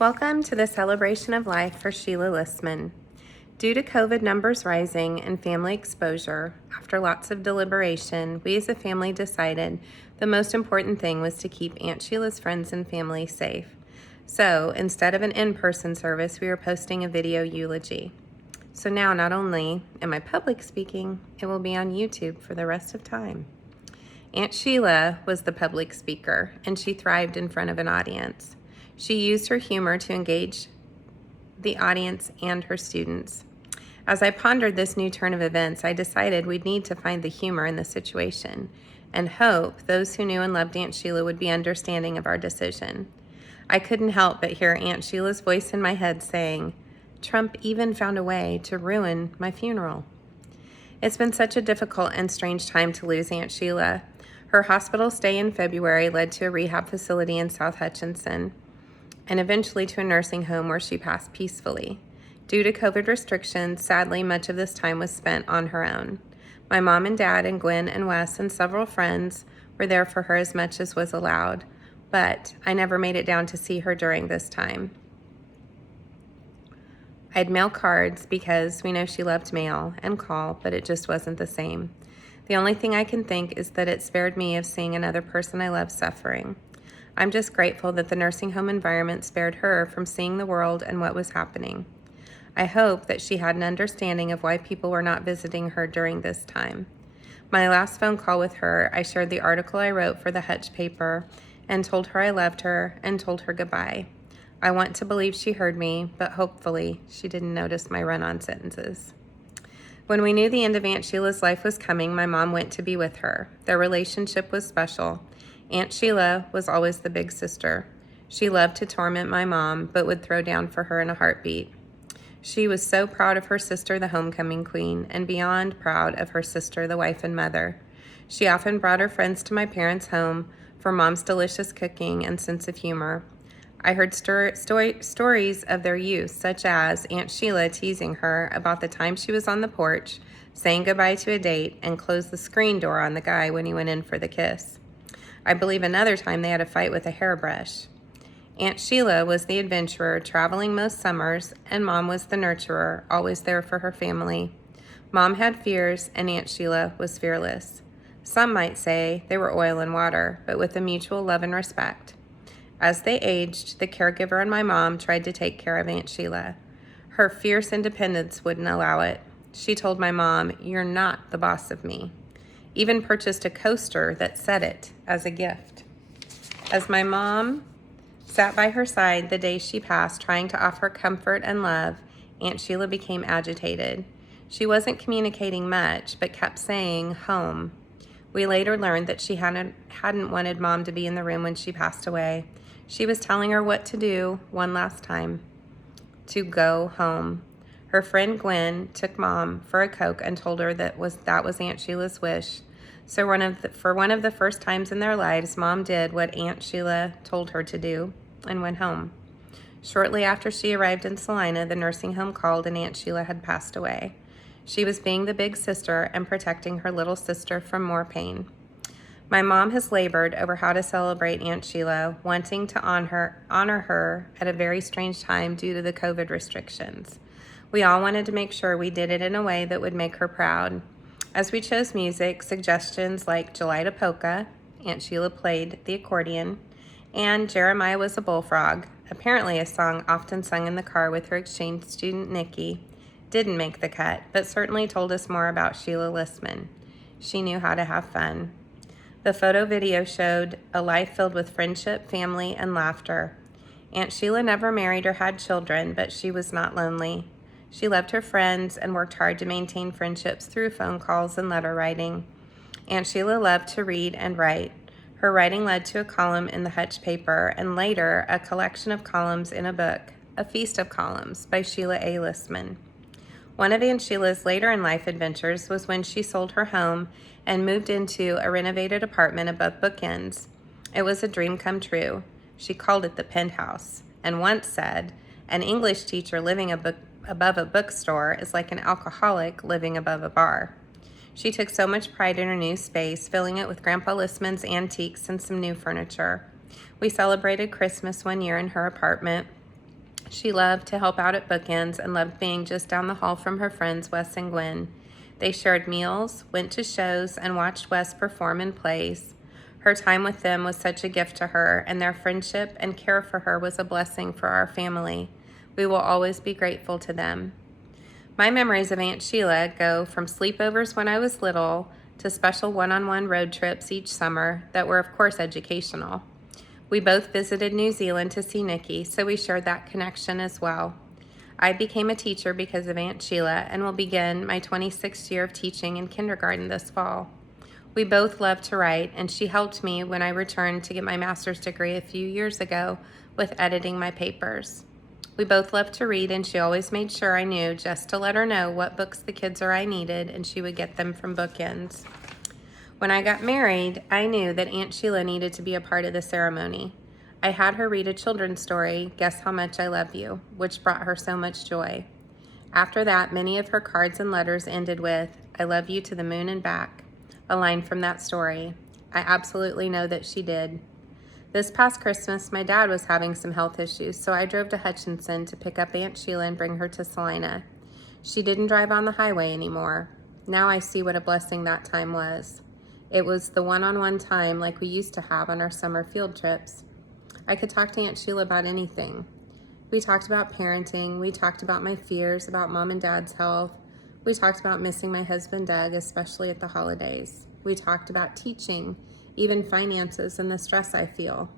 Welcome to the celebration of life for Sheila Lisman. Due to COVID numbers rising and family exposure, after lots of deliberation, we as a family decided the most important thing was to keep Aunt Sheila's friends and family safe. So instead of an in-person service, we are posting a video eulogy. So now not only am I public speaking, it will be on YouTube for the rest of time. Aunt Sheila was the public speaker, and she thrived in front of an audience. She used her humor to engage the audience and her students. As I pondered this new turn of events, I decided we'd need to find the humor in the situation and hope those who knew and loved Aunt Sheila would be understanding of our decision. I couldn't help but hear Aunt Sheila's voice in my head saying, "Trump even found a way to ruin my funeral." It's been such a difficult and strange time to lose Aunt Sheila. Her hospital stay in February led to a rehab facility in South Hutchinson and eventually to a nursing home where she passed peacefully. Due to COVID restrictions, sadly, much of this time was spent on her own. My mom and dad and Gwen and Wes and several friends were there for her as much as was allowed, but I never made it down to see her during this time. I'd mail cards because we know she loved mail and call, but it just wasn't the same. The only thing I can think is that it spared me of seeing another person I love suffering. I'm just grateful that the nursing home environment spared her from seeing the world and what was happening. I hope that she had an understanding of why people were not visiting her during this time. My last phone call with her, I shared the article I wrote for the Hutch paper and told her I loved her and told her goodbye. I want to believe she heard me, but hopefully she didn't notice my run-on sentences. When we knew the end of Aunt Sheila's life was coming, my mom went to be with her. Their relationship was special. Aunt Sheila was always the big sister. She loved to torment my mom, but would throw down for her in a heartbeat. She was so proud of her sister, the homecoming queen, and beyond proud of her sister, the wife and mother. She often brought her friends to my parents' home for Mom's delicious cooking and sense of humor. I heard stories of their use, such as Aunt Sheila teasing her about the time she was on the porch, saying goodbye to a date, and closed the screen door on the guy when he went in for the kiss. I believe another time they had a fight with a hairbrush. Aunt Sheila was the adventurer, traveling most summers, and Mom was the nurturer, always there for her family. Mom had fears, and Aunt Sheila was fearless. Some might say they were oil and water, but with a mutual love and respect. As they aged, the caregiver and my mom tried to take care of Aunt Sheila. Her fierce independence wouldn't allow it. She told my mom, "You're not the boss of me." Even purchased a coaster that said it as a gift. As my mom sat by her side the day she passed, trying to offer comfort and love, Aunt Sheila became agitated. She wasn't communicating much, but kept saying, "home." We later learned that she hadn't wanted Mom to be in the room when she passed away. She was telling her what to do one last time, to go home. Her friend Gwen took Mom for a Coke and told her that was Aunt Sheila's wish. So for one of the first times in their lives, Mom did what Aunt Sheila told her to do and went home. Shortly after she arrived in Salina, the nursing home called and Aunt Sheila had passed away. She was being the big sister and protecting her little sister from more pain. My mom has labored over how to celebrate Aunt Sheila, wanting to honor her at a very strange time due to the COVID restrictions. We all wanted to make sure we did it in a way that would make her proud. As we chose music, suggestions like July to Polka, Aunt Sheila played the accordion, and Jeremiah Was a Bullfrog, apparently a song often sung in the car with her exchange student Nikki, didn't make the cut, but certainly told us more about Sheila Lisman. She knew how to have fun. The photo video showed a life filled with friendship, family, and laughter. Aunt Sheila never married or had children, but she was not lonely. She loved her friends and worked hard to maintain friendships through phone calls and letter writing. Aunt Sheila loved to read and write. Her writing led to a column in the Hutch paper and later a collection of columns in a book, A Feast of Columns by Sheila A. Lisman. One of Aunt Sheila's later in life adventures was when she sold her home and moved into a renovated apartment above Bookends. It was a dream come true. She called it the penthouse and once said, "An English teacher living above a bookstore is like an alcoholic living above a bar." She took so much pride in her new space, filling it with Grandpa Lisman's antiques and some new furniture. We celebrated Christmas one year in her apartment. She loved to help out at bookends and loved being just down the hall from her friends Wes and Gwen. They shared meals, went to shows, and watched Wes perform in plays. Her time with them was such a gift to her, and their friendship and care for her was a blessing for our family. We will always be grateful to them. My memories of Aunt Sheila go from sleepovers when I was little to special one-on-one road trips each summer that were, of course, educational. We both visited New Zealand to see Nikki, so we shared that connection as well. I became a teacher because of Aunt Sheila and will begin my 26th year of teaching in kindergarten this fall. We both love to write, and she helped me when I returned to get my master's degree a few years ago with editing my papers. We both loved to read, and she always made sure I knew just to let her know what books the kids or I needed, and she would get them from bookends. When I got married, I knew that Aunt Sheila needed to be a part of the ceremony. I had her read a children's story, Guess How Much I Love You, which brought her so much joy. After that, many of her cards and letters ended with, I love you to the moon and back, a line from that story. I absolutely know that she did. This past Christmas, my dad was having some health issues, so I drove to Hutchinson to pick up Aunt Sheila and bring her to Salina. She didn't drive on the highway anymore. Now I see what a blessing that time was. It was the one-on-one time like we used to have on our summer field trips. I could talk to Aunt Sheila about anything. We talked about parenting. We talked about my fears about mom and dad's health. We talked about missing my husband, Doug, especially at the holidays. We talked about teaching, even finances and the stress I feel.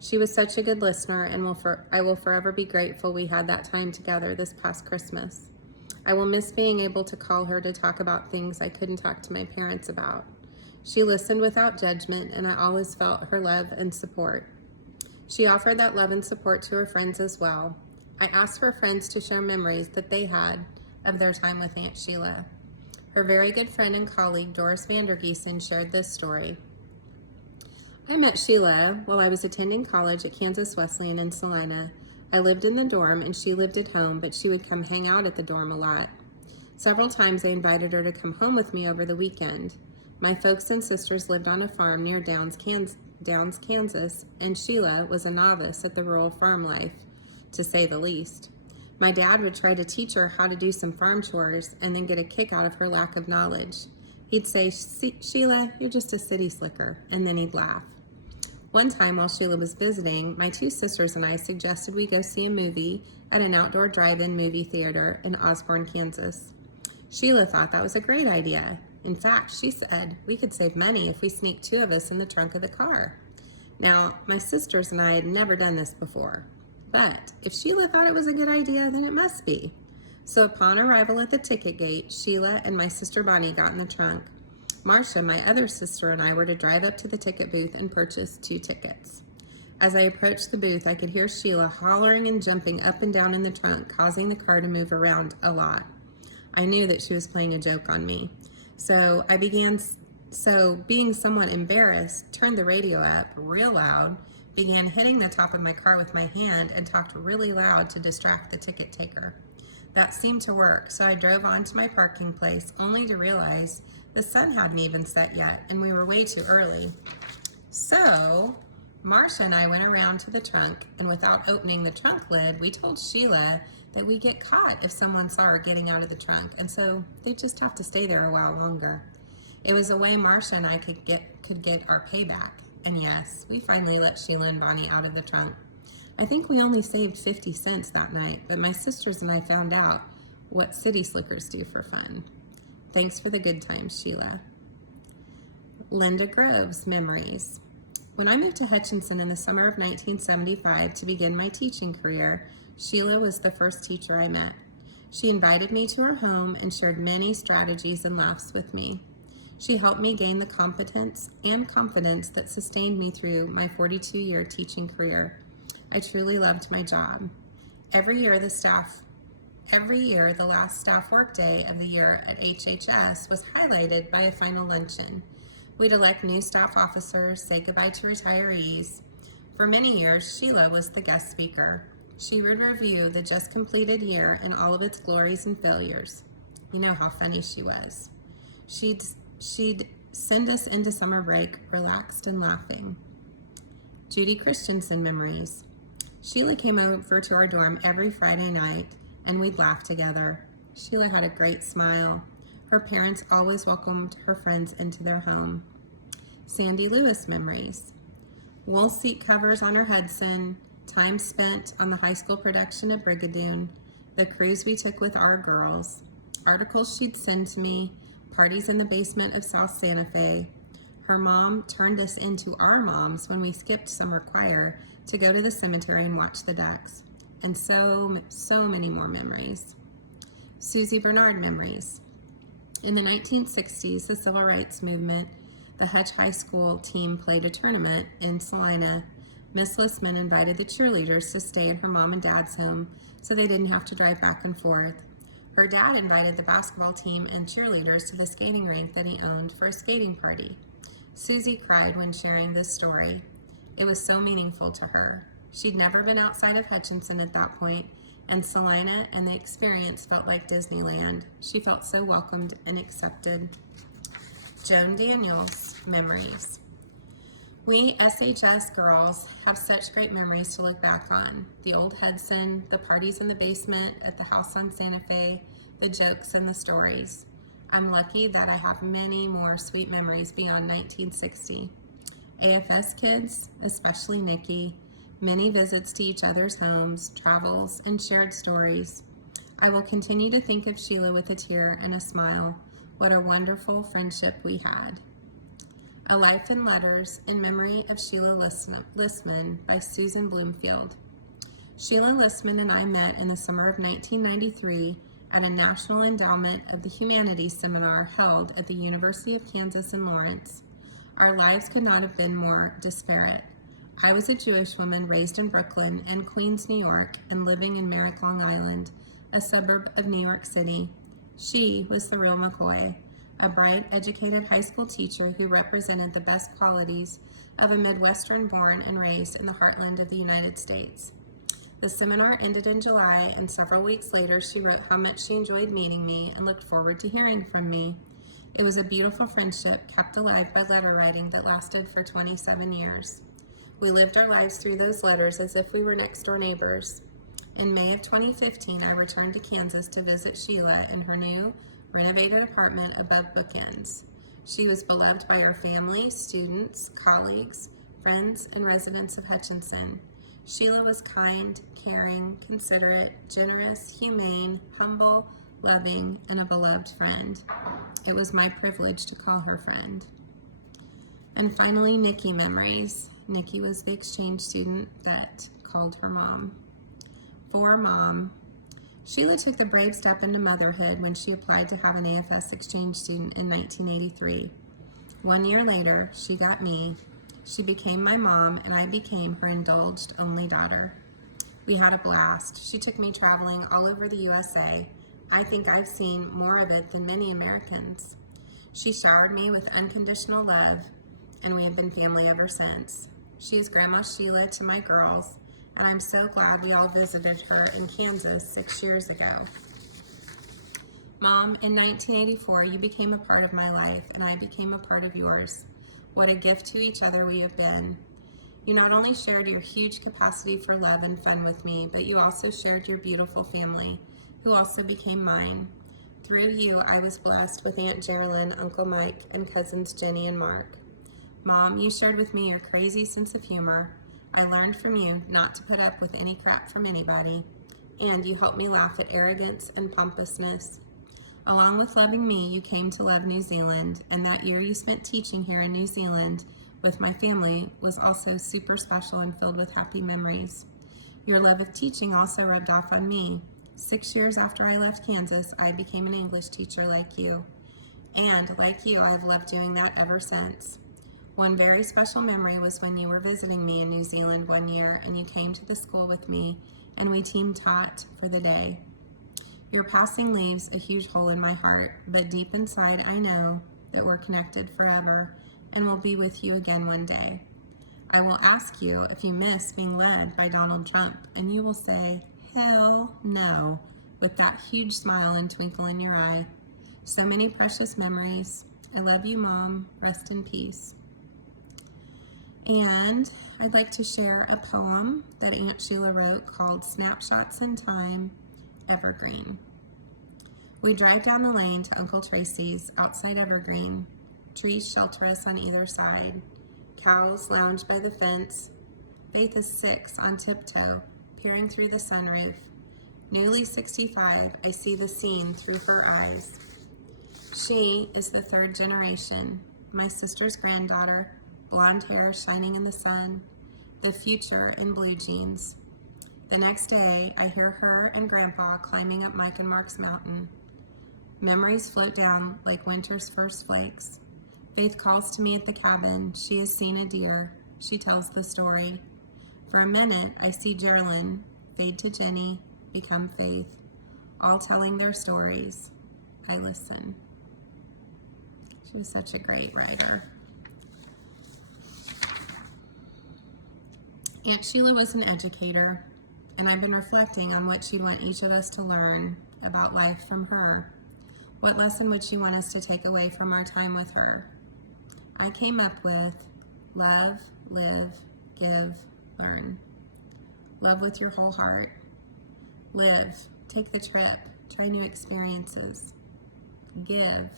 She was such a good listener, and I will forever be grateful we had that time together this past Christmas. I will miss being able to call her to talk about things I couldn't talk to my parents about. She listened without judgment, and I always felt her love and support. She offered that love and support to her friends as well. I asked her friends to share memories that they had of their time with Aunt Sheila. Her very good friend and colleague, Doris Vandergeesen, shared this story. I met Sheila while I was attending college at Kansas Wesleyan in Salina. I lived in the dorm and she lived at home, but she would come hang out at the dorm a lot. Several times I invited her to come home with me over the weekend. My folks and sisters lived on a farm near Downs, Kansas, and Sheila was a novice at the rural farm life, to say the least. My dad would try to teach her how to do some farm chores and then get a kick out of her lack of knowledge. He'd say, Sheila, you're just a city slicker, and then he'd laugh. One time while Sheila was visiting, my two sisters and I suggested we go see a movie at an outdoor drive-in movie theater in Osborne, Kansas. Sheila thought that was a great idea. In fact, she said we could save money if we sneaked two of us in the trunk of the car. Now, my sisters and I had never done this before, but if Sheila thought it was a good idea, then it must be. So upon arrival at the ticket gate, Sheila and my sister Bonnie got in the trunk. Marcia, my other sister, and I were to drive up to the ticket booth and purchase 2 tickets. As I approached the booth, I could hear Sheila hollering and jumping up and down in the trunk, causing the car to move around a lot. I knew that she was playing a joke on me. So being somewhat embarrassed, turned the radio up real loud, began hitting the top of my car with my hand, and talked really loud to distract the ticket taker. That seemed to work, so I drove on to my parking place, only to realize the sun hadn't even set yet, and we were way too early. So Marcia and I went around to the trunk, and without opening the trunk lid, we told Sheila that we'd get caught if someone saw her getting out of the trunk, and so they'd just have to stay there a while longer. It was a way Marcia and I could get our payback, and yes, we finally let Sheila and Bonnie out of the trunk. I think we only saved 50 cents that night, but my sisters and I found out what city slickers do for fun. Thanks for the good times, Sheila. Linda Groves memories. When I moved to Hutchinson in the summer of 1975 to begin my teaching career, Sheila was the first teacher I met. She invited me to her home and shared many strategies and laughs with me. She helped me gain the competence and confidence that sustained me through my 42-year teaching career. I truly loved my job. Every year, the last staff workday of the year at HHS was highlighted by a final luncheon. We'd elect new staff officers, say goodbye to retirees. For many years, Sheila was the guest speaker. She would review the just completed year and all of its glories and failures. You know how funny she was. She'd send us into summer break, relaxed and laughing. Judy Christensen memories. Sheila came over to our dorm every Friday night, and we'd laugh together. Sheila had a great smile. Her parents always welcomed her friends into their home. Sandy Lewis memories. Wool seat covers on her Hudson, time spent on the high school production of Brigadoon, the cruise we took with our girls, articles she'd send to me, parties in the basement of South Santa Fe. Her mom turned us into our moms when we skipped summer choir to go to the cemetery and watch the ducks, and so many more memories. Susie Bernard memories. In the 1960s, the Civil Rights Movement, the Hutch High School team played a tournament in Salina. Miss Lisman invited the cheerleaders to stay at her mom and dad's home so they didn't have to drive back and forth. Her dad invited the basketball team and cheerleaders to the skating rink that he owned for a skating party. Susie cried when sharing this story. It was so meaningful to her. She'd never been outside of Hutchinson at that point, and Salina and the experience felt like Disneyland. She felt so welcomed and accepted. Joan Daniels memories. We SHS girls have such great memories to look back on. The old Hudson, the parties in the basement at the house on Santa Fe, the jokes and the stories. I'm lucky that I have many more sweet memories beyond 1960. AFS kids, especially Nikki, many visits to each other's homes, travels, and shared stories. I will continue to think of Sheila with a tear and a smile. What a wonderful friendship we had. A Life in Letters in Memory of Sheila Lisman by Susan Bloomfield. Sheila Lisman and I met in the summer of 1993 at a National Endowment of the Humanities seminar held at the University of Kansas in Lawrence. Our lives could not have been more disparate. I was a Jewish woman raised in Brooklyn and Queens, New York, and living in Merrick, Long Island, a suburb of New York City. She was the real McCoy, a bright, educated high school teacher who represented the best qualities of a Midwestern born and raised in the heartland of the United States. The seminar ended in July, and several weeks later she wrote how much she enjoyed meeting me and looked forward to hearing from me. It was a beautiful friendship kept alive by letter writing that lasted for 27 years. We lived our lives through those letters as if we were next-door neighbors. In May of 2015, I returned to Kansas to visit Sheila in her new, renovated apartment above Bookends. She was beloved by our family, students, colleagues, friends, and residents of Hutchinson. Sheila was kind, caring, considerate, generous, humane, humble, loving, and a beloved friend. It was my privilege to call her friend. And finally, Nikki memories. Nikki was the exchange student that called her mom. For Mom. Sheila took the brave step into motherhood when she applied to have an AFS exchange student in 1983. 1 year later, she got me. She became my mom, and I became her indulged only daughter. We had a blast. She took me traveling all over the USA. I think I've seen more of it than many Americans. She showered me with unconditional love, and we have been family ever since. She is Grandma Sheila to my girls, and I'm so glad we all visited her in Kansas 6 years ago. Mom, in 1984, you became a part of my life, and I became a part of yours. What a gift to each other we have been. You not only shared your huge capacity for love and fun with me, but you also shared your beautiful family, who also became mine. Through you, I was blessed with Aunt Geraldine, Uncle Mike, and cousins Jenny and Mark. Mom, you shared with me your crazy sense of humor. I learned from you not to put up with any crap from anybody, and you helped me laugh at arrogance and pompousness. Along with loving me, you came to love New Zealand, and that year you spent teaching here in New Zealand with my family was also super special and filled with happy memories. Your love of teaching also rubbed off on me. 6 years after I left Kansas, I became an English teacher like you. And like you, I've loved doing that ever since. One very special memory was when you were visiting me in New Zealand one year and you came to the school with me and we team taught for the day. Your passing leaves a huge hole in my heart, but deep inside I know that we're connected forever and will be with you again one day. I will ask you if you miss being led by Donald Trump, and you will say, hell no, with that huge smile and twinkle in your eye. So many precious memories. I love you, Mom. Rest in peace. And I'd like to share a poem that Aunt Sheila wrote called Snapshots in Time, Evergreen. We drive down the lane to Uncle Tracy's outside Evergreen. Trees shelter us on either side. Cows lounge by the fence. Faith is 6 on tiptoe, peering through the sunroof. Newly 65, I see the scene through her eyes. She is the 3rd generation, my sister's granddaughter, blonde hair shining in the sun, the future in blue jeans. The next day, I hear her and Grandpa climbing up Mike and Mark's mountain. Memories float down like winter's first flakes. Faith calls to me at the cabin. She has seen a deer. She tells the story. For a minute, I see Geraldine fade to Jenny, become Faith, all telling their stories. I listen. She was such a great writer. Aunt Sheila was an educator, and I've been reflecting on what she'd want each of us to learn about life from her. What lesson would she want us to take away from our time with her? I came up with love, live, give, learn. Love with your whole heart. Live, take the trip, try new experiences. Give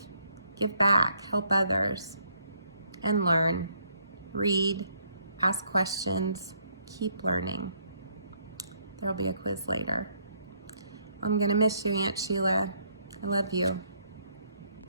back, help others. And learn. Read, ask questions, keep learning. There'll be a quiz later. I'm gonna miss you, Aunt Sheila. I love you.